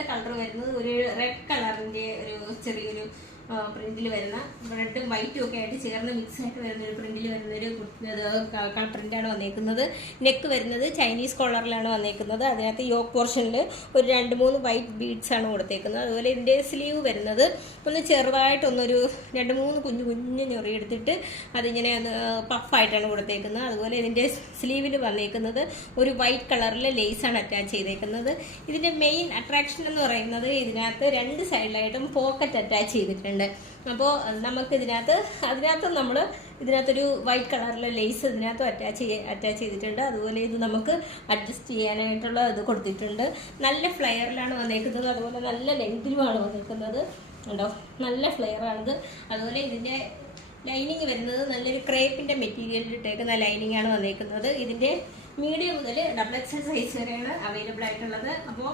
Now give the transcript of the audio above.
അടുത്ത കളർ വരുന്നത് ഒരു റെഡ് കളറിന്റെ ഒരു ചെറിയൊരു പ്രിന്റിൽ വരുന്ന റെഡും വൈറ്റും ഒക്കെ ആയിട്ട് ചേർന്ന് മിക്സ് ആയിട്ട് വരുന്ന ഒരു പ്രിന്റിൽ വരുന്ന ഒരു പ്രിന്റാണ് വന്നേക്കുന്നത്. നെക്ക് വരുന്നത് ചൈനീസ് കോളറിലാണ് വന്നേക്കുന്നത്. അതിനകത്ത് യോക്ക് പോർഷനിൽ ഒരു 2-3 വൈറ്റ് ബീഡ്സ് ആണ് കൊടുത്തേക്കുന്നത്. അതുപോലെ ഇതിൻ്റെ സ്ലീവ് വരുന്നത് ഒന്ന് ചെറുതായിട്ടൊന്നൊരു 2-3 കുഞ്ഞു ഞൊറിയെടുത്തിട്ട് അതിങ്ങനെ പഫായിട്ടാണ് കൊടുത്തേക്കുന്നത്. അതുപോലെ ഇതിൻ്റെ സ്ലീവിൽ വന്നേക്കുന്നത് ഒരു വൈറ്റ് കളറിൽ ലേസാണ് അറ്റാച്ച് ചെയ്തേക്കുന്നത്. ഇതിൻ്റെ മെയിൻ അട്രാക്ഷൻ എന്ന് പറയുന്നത് ഇതിനകത്ത് 2 സൈഡിലായിട്ടും പോക്കറ്റ് അറ്റാച്ച് ചെയ്തിട്ടുണ്ട്. അപ്പോൾ നമുക്ക് ഇതിനകത്തൊരു വൈറ്റ് കളറിലെ ലേസ് ഇതിനകത്തും അറ്റാച്ച് ചെയ്തിട്ടുണ്ട്. അതുപോലെ ഇത് നമുക്ക് അഡ്ജസ്റ്റ് ചെയ്യാനായിട്ടുള്ള ഇത് കൊടുത്തിട്ടുണ്ട്. നല്ല ഫ്ലെയറിലാണ് വന്നേക്കുന്നത്. അതുപോലെ നല്ല ലെങ്തിലുമാണ് വന്നേക്കുന്നത്. ഉണ്ടോ, നല്ല ഫ്ലെയറാണിത്. അതുപോലെ ഇതിൻ്റെ ലൈനിങ് വരുന്നത് നല്ലൊരു ക്രേപ്പിൻ്റെ മെറ്റീരിയലിൽ ഇട്ടേക്കുന്ന ലൈനിങ് ആണ് വന്നേക്കുന്നത്. ഇതിൻ്റെ മീഡിയം മുതൽ XXL സൈസ് വരെയാണ് അവൈലബിൾ ആയിട്ടുള്ളത്. അപ്പോൾ